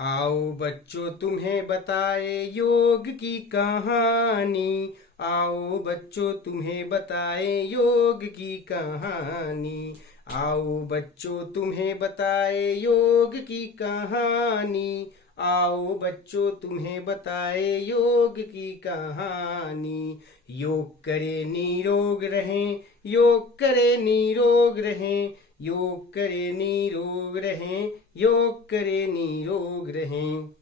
आओ बच्चों तुम्हें बताए योग की कहानी। आओ बच्चों तुम्हें बताए योग की कहानी। आओ बच्चों तुम्हें बताए योग की कहानी। आओ बच्चों तुम्हें बताए योग की कहानी। योग करे निरोग रहें, योग करे निरोग रहें, योग करे निरोग रहें, योग करे निरोग रहें।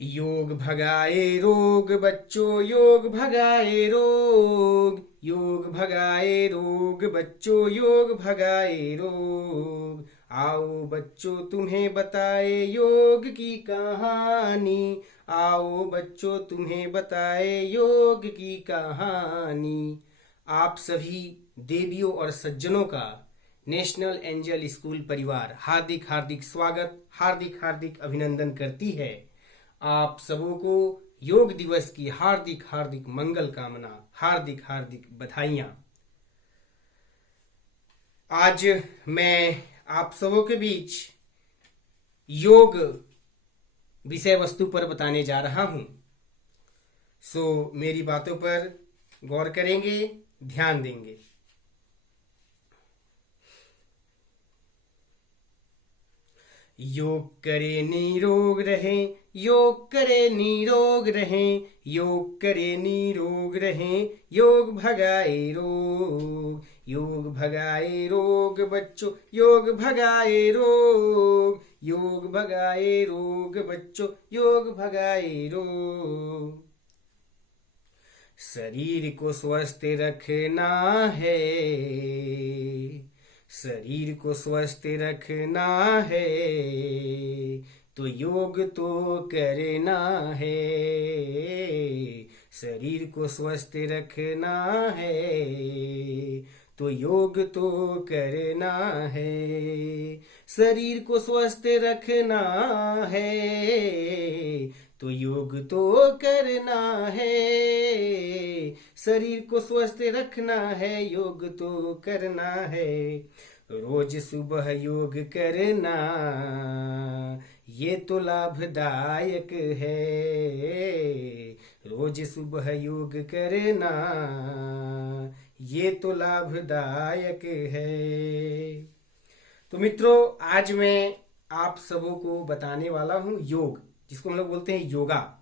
योग भगाए रोग बच्चों, योग भगाए रोग, योग भगाए रोग बच्चों, योग भगाए रोग। आओ बच्चों तुम्हें बताए योग की कहानी। आओ बच्चों तुम्हें बताए योग की कहानी। आप सभी देवियों और सज्जनों का नेशनल एंजल स्कूल परिवार हार्दिक हार्दिक स्वागत, हार्दिक हार्दिक अभिनंदन करती है। आप सबों को योग दिवस की हार्दिक हार्दिक मंगल कामना, हार्दिक हार्दिक बधाइयां। आज मैं आप सबों के बीच योग विषय वस्तु पर बताने जा रहा हूं। मेरी बातों पर गौर करेंगे, ध्यान देंगे। योग करे निरोग रहें, योग करे निरोग रहें, योग करे निरोग रहें, योग भगाए रोग, योग भगाए रोग बच्चों, योग भगाए रोग, योग भगाए रोग बच्चों, योग भगाए रोग। शरीर को स्वस्थ रखना है, शरीर को स्वस्थ रखना है, तो योग तो करना है। शरीर को स्वस्थ रखना है, तो योग तो करना है। शरीर को स्वस्थ रखना है, तो योग तो करना है। शरीर को स्वस्थ रखना है, योग तो करना है। रोज सुबह योग करना, ये तो लाभदायक है। रोज सुबह योग करना, ये तो लाभदायक है। तो मित्रों, आज मैं आप सबों को बताने वाला हूं योग, जिसको हम लोग बोलते हैं योगा,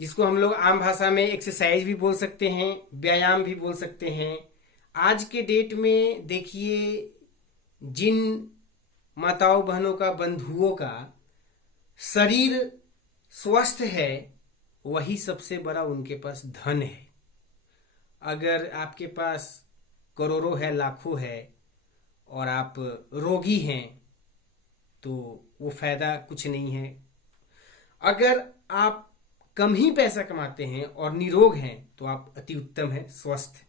जिसको हम लोग आम भाषा में एक्सरसाइज भी बोल सकते हैं, व्यायाम भी बोल सकते हैं। आज के डेट में देखिए, जिन माताओं बहनों का, बंधुओं का शरीर स्वस्थ है, वही सबसे बड़ा उनके पास धन है। अगर आपके पास करोड़ों है, लाखों है, और आप रोगी हैं, तो वो फायदा कुछ नहीं है। अगर आप कम ही पैसा कमाते हैं और निरोग हैं, तो आप अति उत्तम है, स्वस्थ।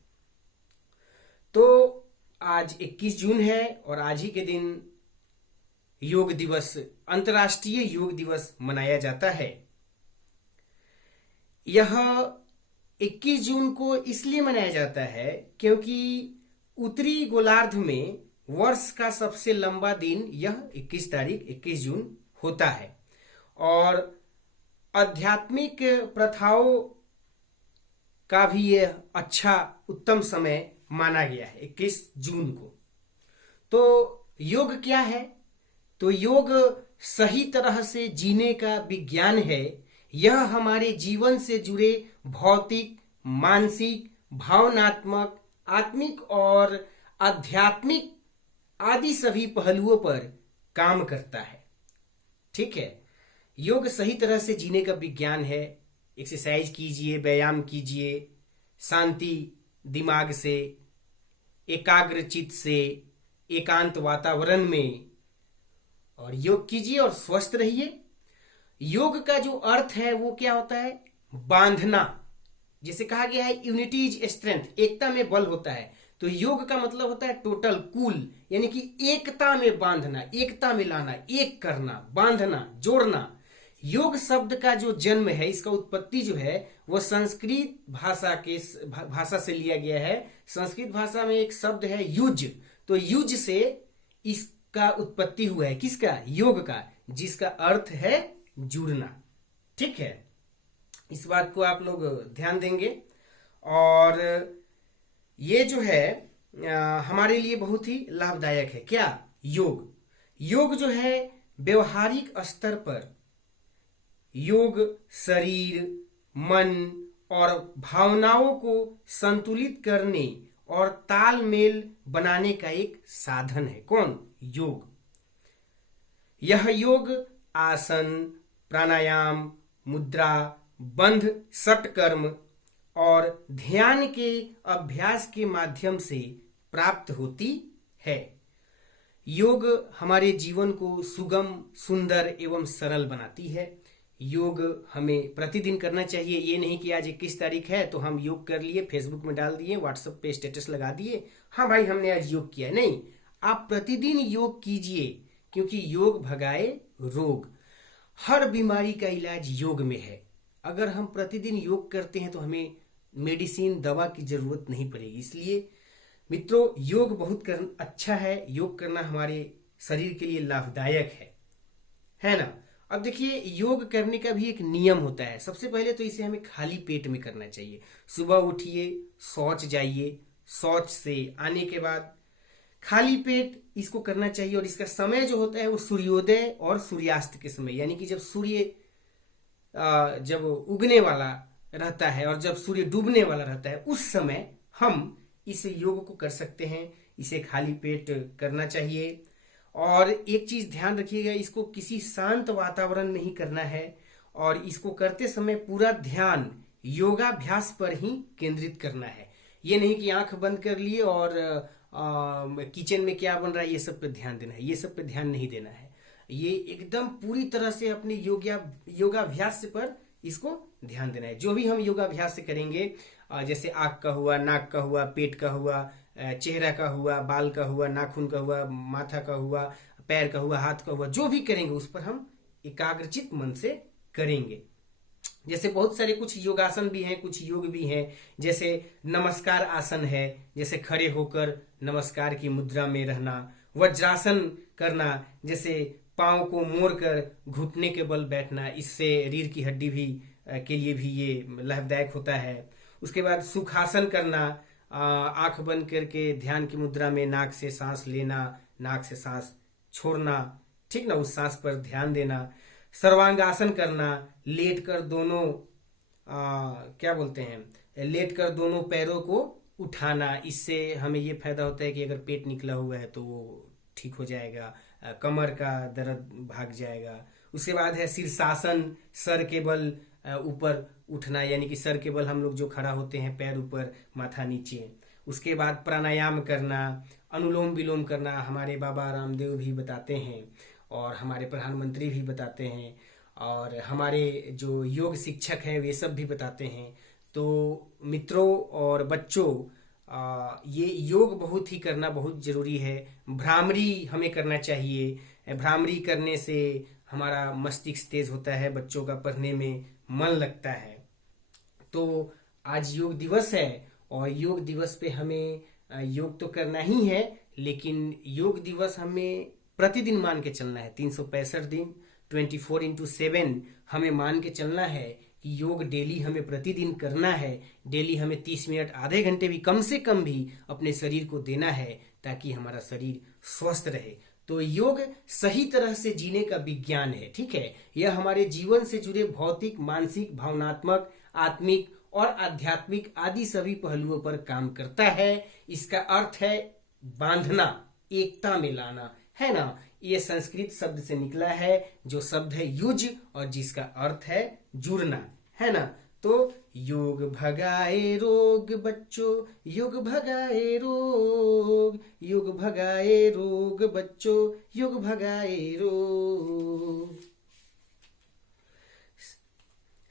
तो आज 21 जून है और आज ही के दिन योग दिवस, अंतर्राष्ट्रीय योग दिवस मनाया जाता है। यह 21 जून को इसलिए मनाया जाता है क्योंकि उत्तरी गोलार्ध में वर्ष का सबसे लंबा दिन यह 21 जून होता है। और आध्यात्मिक प्रथाओं का भी यह अच्छा उत्तम समय माना गया है 21 जून को। तो योग क्या है? तो योग सही तरह से जीने का विज्ञान है। यह हमारे जीवन से जुड़े भौतिक, मानसिक, भावनात्मक, आत्मिक और आध्यात्मिक आदि सभी पहलुओं पर काम करता है। ठीक है, योग सही तरह से जीने का विज्ञान है। एक्सरसाइज कीजिए, व्यायाम कीजिए, शांति दिमाग से, एकाग्र चित्त से, एकांत वातावरण में, और योग कीजिए और स्वस्थ रहिए। योग का जो अर्थ है वो क्या होता है? बांधना। जैसे कहा गया है, यूनिटी इज स्ट्रेंथ, एकता में बल होता है। तो योग का मतलब होता है टोटल, कुल, यानी कि एकता में बांधना, एकता में लाना, एक करना, बांधना, जोड़ना। योग शब्द का जो जन्म है, इसका उत्पत्ति जो है वो संस्कृत भाषा से लिया गया है। संस्कृत भाषा में एक शब्द है युज। तो युज से इस का उत्पत्ति हुआ है, किसका? योग का, जिसका अर्थ है जुड़ना। ठीक है, इस बात को आप लोग ध्यान देंगे। और ये जो है हमारे लिए बहुत ही लाभदायक है। क्या? योग। योग जो है व्यवहारिक स्तर पर योग शरीर, मन और भावनाओं को संतुलित करने और तालमेल बनाने का एक साधन है। कौन? योग। यह योग आसन, प्राणायाम, मुद्रा, बंध, षटकर्म और ध्यान के अभ्यास के माध्यम से प्राप्त होती है। योग हमारे जीवन को सुगम, सुंदर एवं सरल बनाती है। योग हमें प्रतिदिन करना चाहिए। ये नहीं कि आज 21 तारीख है तो हम योग कर लिए, फेसबुक में डाल दिए, व्हाट्सएप पे स्टेटस लगा दिए, हाँ भाई हमने आज योग किया। नहीं, आप प्रतिदिन योग कीजिए, क्योंकि योग भगाए रोग। हर बीमारी का इलाज योग में है। अगर हम प्रतिदिन योग करते हैं तो हमें मेडिसिन, दवा की जरूरत नहीं पड़ेगी। इसलिए मित्रों, योग बहुत अच्छा है। योग करना हमारे शरीर के लिए लाभदायक है ना। अब देखिए, योग करने का भी एक नियम होता है। सबसे पहले तो इसे हमें खाली पेट में करना चाहिए। सुबह उठिए, शौच जाइए, शौच से आने के बाद खाली पेट इसको करना चाहिए। और इसका समय जो होता है वो सूर्योदय और सूर्यास्त के समय, यानी कि जब सूर्य जब उगने वाला रहता है और जब सूर्य डूबने वाला रहता है, उस समय हम इस योग को कर सकते हैं। इसे खाली पेट करना चाहिए। और एक चीज ध्यान रखिएगा, इसको किसी शांत वातावरण में ही करना है और इसको करते समय पूरा ध्यान योगाभ्यास पर ही केंद्रित करना है। ये नहीं कि आंख बंद कर लिए और किचन में क्या बन रहा है ये सब पे ध्यान देना है। ये सब पे ध्यान नहीं देना है। ये एकदम पूरी तरह से अपने योगाभ्यास पर इसको ध्यान देना है। जो भी हम योगाभ्यास से करेंगे, जैसे आंख का हुआ, नाक का हुआ, पेट का हुआ, चेहरा का हुआ, बाल का हुआ, नाखून का हुआ, माथा का हुआ, पैर का हुआ, हाथ का हुआ, जो भी करेंगे उस पर हम एकाग्रचित मन से करेंगे। जैसे बहुत सारे कुछ योगासन भी हैं, कुछ योग भी हैं। जैसे नमस्कार आसन है, जैसे खड़े होकर नमस्कार की मुद्रा में रहना। वज्रासन करना, जैसे पांव को मोड़कर घुटने के बल बैठना। इससे रीढ़ की हड्डी भी के लिए भी ये लाभदायक होता है। उसके बाद सुखासन करना, आंख बंद करके ध्यान की मुद्रा में नाक से सांस लेना, नाक से सांस छोड़ना, ठीक ना, उस सांस पर ध्यान देना। सर्वांगासन करना, लेट कर दोनों क्या बोलते हैं, लेट कर दोनों पैरों को उठाना। इससे हमें ये फायदा होता है कि अगर पेट निकला हुआ है तो वो ठीक हो जाएगा, कमर का दर्द भाग जाएगा। उसके बाद है शीर्षासन, सर के बल ऊपर उठना, यानी कि सर के बल हम लोग जो खड़ा होते हैं, पैर ऊपर माथा नीचे। उसके बाद प्राणायाम करना, अनुलोम विलोम करना। हमारे बाबा रामदेव भी बताते हैं और हमारे प्रधानमंत्री भी बताते हैं और हमारे जो योग शिक्षक हैं वे सब भी बताते हैं। तो मित्रों और बच्चों, ये योग बहुत ही करना बहुत जरूरी है। भ्रामरी हमें करना चाहिए। भ्रामरी करने से हमारा मस्तिष्क तेज होता है, बच्चों का पढ़ने में मन लगता है। तो आज योग दिवस है और योग दिवस पे हमें योग तो करना ही है, लेकिन योग दिवस हमें प्रतिदिन मान के चलना है। 365 दिन 24/7 हमें मान के चलना है कि योग डेली हमें प्रतिदिन करना है। डेली हमें 30 मिनट, आधे घंटे भी, कम से कम भी अपने शरीर को देना है, ताकि हमारा शरीर स्वस्थ रहे। तो योग सही तरह से जीने का विज्ञान है। ठीक है, यह हमारे जीवन से जुड़े भौतिक, मानसिक, भावनात्मक, आत्मिक और आध्यात्मिक आदि सभी पहलुओं पर काम करता है। इसका अर्थ है बांधना, एकता में लाना, है ना। ये संस्कृत शब्द से निकला है, जो शब्द है युज और जिसका अर्थ है जुड़ना, है ना। तो योग भगाए रोग बच्चों, योग भगाए रोग, योग भगाए रोग बच्चों, योग भगाए रोग।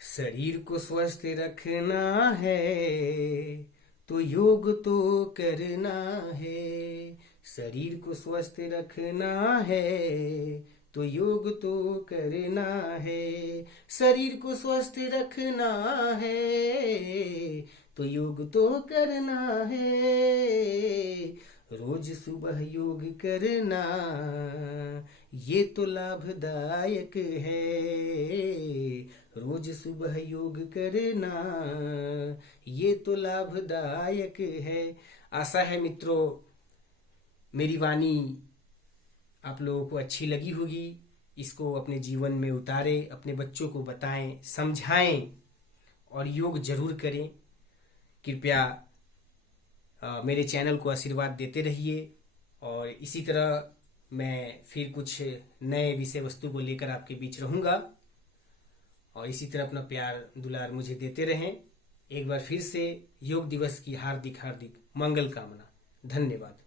शरीर को स्वस्थ रखना है तो योग तो करना है। शरीर को स्वस्थ रखना है तो योग तो करना है। शरीर को स्वस्थ रखना है तो योग तो करना है। रोज सुबह योग करना ये तो लाभदायक है। रोज सुबह योग करना ये तो लाभदायक है। आशा है मित्रों मेरी वाणी आप लोगों को अच्छी लगी होगी। इसको अपने जीवन में उतारें, अपने बच्चों को बताएं, समझाएं और योग जरूर करें। कृपया मेरे चैनल को आशीर्वाद देते रहिए और इसी तरह मैं फिर कुछ नए विषय वस्तु को लेकर आपके बीच रहूँगा और इसी तरह अपना प्यार दुलार मुझे देते रहें। एक बार फिर से योग दिवस की हार्दिक हार्दिक मंगल कामना। धन्यवाद।